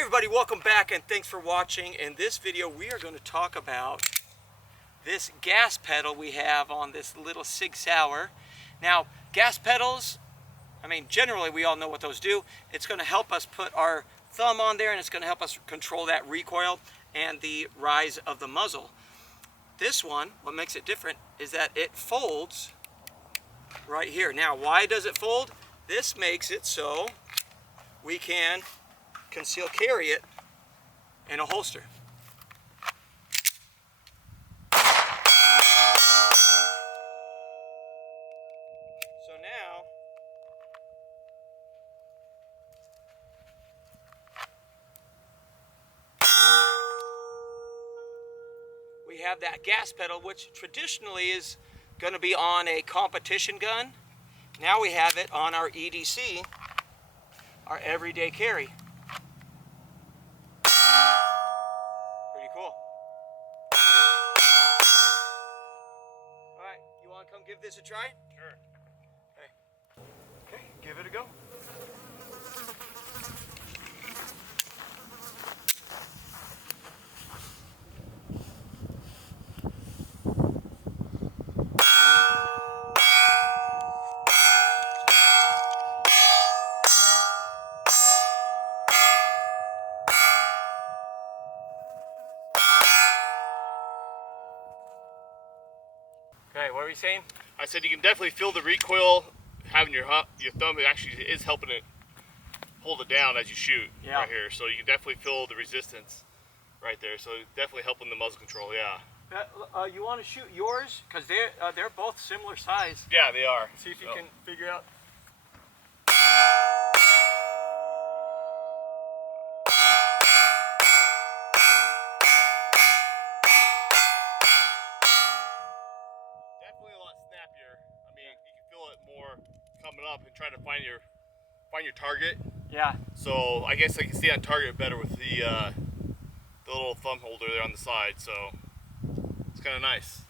Hi everybody, welcome back and thanks for watching. In this video we are going to talk about this gas pedal we have on this little Sig Sauer. Now gas pedals, generally we all know what those do. It's going to help us put our thumb on there and it's going to help us control that recoil and the rise of the muzzle. This one, what makes it different is that it folds right here. Now why does it fold? This makes it so we can conceal carry it in a holster. So now we have that gas pedal, which traditionally is going to be on a competition gun. Now we have it on our EDC, our everyday carry. Pretty cool. All right, you want to come give this a try? Sure. Okay, give it a go. Okay, what were you saying? I said you can definitely feel the recoil. Having your thumb actually is helping it hold it down as you shoot right here. So you can definitely feel the resistance right there. So definitely helping the muzzle control. Yeah. You want to shoot yours because they're both similar size. Yeah, they are. See if you can figure out. Definitely a lot snappier. I mean, you can feel it more coming up and trying to find your target. Yeah. So I guess I can see on target better with the little thumb holder there on the side. So it's kind of nice.